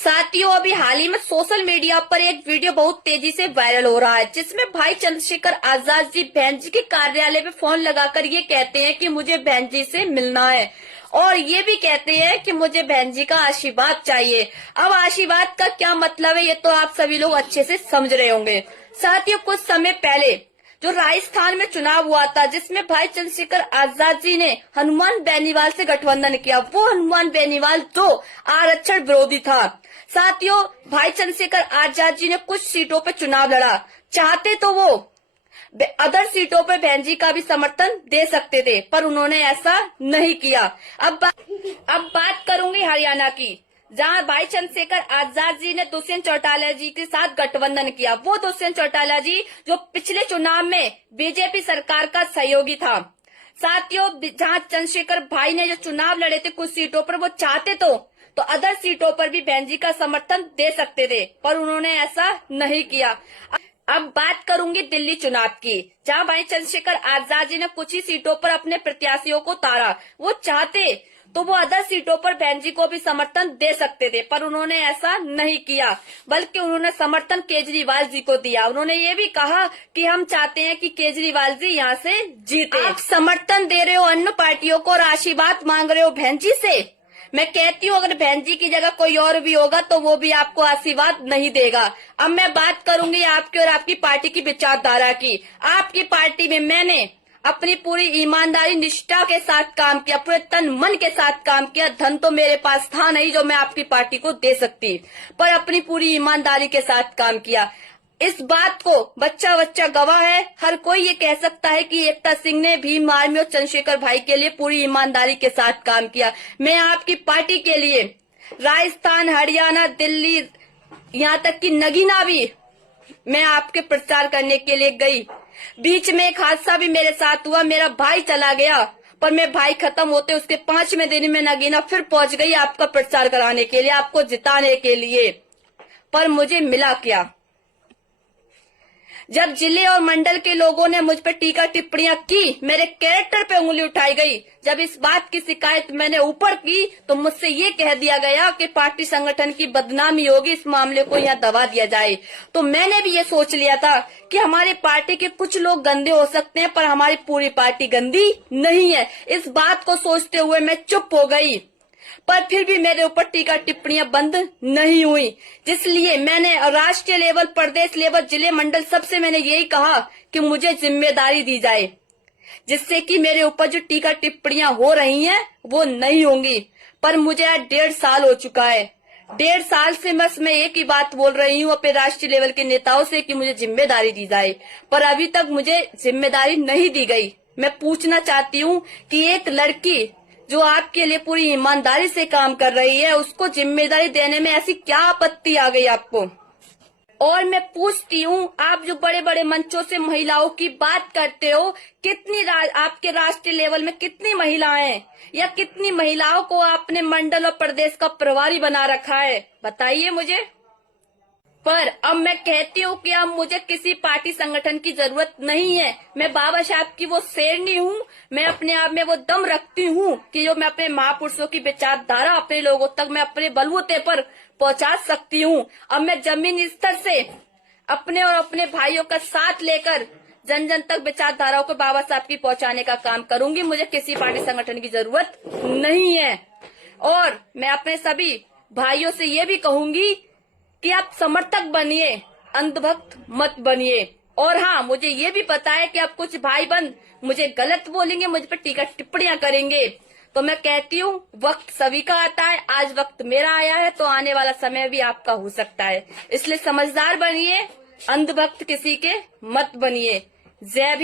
साथियों, अभी हाल ही में सोशल मीडिया पर एक वीडियो बहुत तेजी से वायरल हो रहा है, जिसमें भाई चंद्रशेखर आजाद जी बहन जी के कार्यालय में फोन लगाकर ये कहते हैं कि मुझे बहन जी से मिलना है और ये भी कहते हैं कि मुझे बहन जी का आशीर्वाद चाहिए। अब आशीर्वाद का क्या मतलब है, ये तो आप सभी लोग अच्छे से समझ रहे होंगे। साथियों, कुछ समय पहले जो राजस्थान में चुनाव हुआ था, जिसमें भाई चंद्रशेखर आजाद जी ने हनुमान बेनीवाल से गठबंधन किया, वो हनुमान बेनीवाल जो आरक्षण विरोधी था। साथियों, भाई चंद्रशेखर आजाद जी ने कुछ सीटों पर चुनाव लड़ा, चाहते तो वो अदर सीटों पर बहन जी का भी समर्थन दे सकते थे, पर उन्होंने ऐसा नहीं किया। अब बात करूंगी हरियाणा की, जहां भाई चंद्रशेखर आजाद जी ने दुष्यंत चौटाला जी के साथ गठबंधन किया। वो दुष्यंत चौटाला जी जो पिछले चुनाव में बीजेपी सरकार का सहयोगी था। साथियों, जहां चंद्रशेखर भाई ने जो चुनाव लड़े थे कुछ सीटों पर, वो चाहते तो अदर सीटों पर भी बहन जी का समर्थन दे सकते थे, पर उन्होंने ऐसा नहीं किया। अब बात करूंगी दिल्ली चुनाव की, जहां भाई चंद्रशेखर आजाद जी ने कुछ ही सीटों पर अपने प्रत्याशियों को उतारा। वो चाहते तो वो अदर सीटों पर बहन जी को भी समर्थन दे सकते थे, पर उन्होंने ऐसा नहीं किया, बल्कि उन्होंने समर्थन केजरीवाल जी को दिया। उन्होंने ये भी कहा कि हम चाहते हैं कि केजरीवाल जी यहाँ से जीते। आप समर्थन दे रहे हो अन्य पार्टियों को और आशीर्वाद मांग रहे हो बहन जी से। मैं कहती हूँ, अगर बहन जी की जगह कोई और भी होगा तो वो भी आपको आशीर्वाद नहीं देगा। अब मैं बात करूंगी आपकी और आपकी पार्टी की विचारधारा की। आपकी पार्टी में मैंने अपनी पूरी ईमानदारी निष्ठा के साथ काम किया, पूरे तन मन के साथ काम किया। धन तो मेरे पास था नहीं जो मैं आपकी पार्टी को दे सकती, पर अपनी पूरी ईमानदारी के साथ काम किया। इस बात को बच्चा बच्चा गवाह है। हर कोई ये कह सकता है कि एकता सिंह ने भीम आर्मी और चंद्रशेखर भाई के लिए पूरी ईमानदारी के साथ काम किया। मैं आपकी पार्टी के लिए राजस्थान, हरियाणा, दिल्ली, यहाँ तक कि नगीना भी मैं आपके प्रचार करने के लिए गई। बीच में एक हादसा भी मेरे साथ हुआ, मेरा भाई चला गया, पर मैं भाई खत्म होते उसके 5वें दिन में नगीना फिर पहुंच गई आपका प्रचार कराने के लिए, आपको जिताने के लिए। पर मुझे मिला क्या? जब जिले और मंडल के लोगों ने मुझ पर टीका टिप्पणियां की, मेरे कैरेक्टर पे उंगली उठाई गई। जब इस बात की शिकायत मैंने ऊपर की तो मुझसे ये कह दिया गया कि पार्टी संगठन की बदनामी होगी, इस मामले को यहाँ दबा दिया जाए। तो मैंने भी ये सोच लिया था कि हमारी पार्टी के कुछ लोग गंदे हो सकते हैं, पर हमारी पूरी पार्टी गंदी नहीं है। इस बात को सोचते हुए मैं चुप हो गई, पर फिर भी मेरे ऊपर टीका टिप्पणियां बंद नहीं हुई। इसलिए मैंने राष्ट्रीय लेवल, प्रदेश लेवल, जिले, मंडल सबसे मैंने यही कहा कि मुझे जिम्मेदारी दी जाए, जिससे कि मेरे ऊपर जो टीका टिप्पणियां हो रही हैं वो नहीं होंगी। पर मुझे आज 1.5 साल हो चुका है। 1.5 साल से बस मैं एक ही बात बोल रही हूँ अपने राष्ट्रीय लेवल के नेताओं से कि मुझे जिम्मेदारी दी जाए, पर अभी तक मुझे जिम्मेदारी नहीं दी गई। मैं पूछना चाहती हूँ कि एक लड़की जो आपके लिए पूरी ईमानदारी से काम कर रही है, उसको जिम्मेदारी देने में ऐसी क्या आपत्ति आ गई आपको? और मैं पूछती हूँ, आप जो बड़े बड़े मंचों से महिलाओं की बात करते हो, आपके राष्ट्रीय लेवल में कितनी महिलाएं या कितनी महिलाओं को आपने मंडल और प्रदेश का प्रभारी बना रखा है, बताइए मुझे। पर अब मैं कहती हूँ कि अब मुझे किसी पार्टी संगठन की जरूरत नहीं है। मैं बाबा साहब की वो शेरनी हूँ। मैं अपने आप में वो दम रखती हूँ कि जो मैं अपने महापुरुषों की विचारधारा अपने लोगों तक मैं अपने बलबूते पर पहुँचा सकती हूँ। अब मैं जमीन स्तर से अपने और अपने भाइयों का साथ लेकर जन जन तक विचारधाराओं को बाबा साहब की पहुँचाने का काम करूंगी। मुझे किसी पार्टी संगठन की जरूरत नहीं है। और मैं अपने सभी भाइयों से ये भी कहूंगी कि आप समर्थक बनिए, अंधभक्त मत बनिए। और हाँ, मुझे ये भी पता है कि आप कुछ भाई बंद मुझे गलत बोलेंगे, मुझ पर टीका टिप्पणियां करेंगे, तो मैं कहती हूँ वक्त सभी का आता है। आज वक्त मेरा आया है तो आने वाला समय भी आपका हो सकता है। इसलिए समझदार बनिए, अंधभक्त किसी के मत बनिए। जय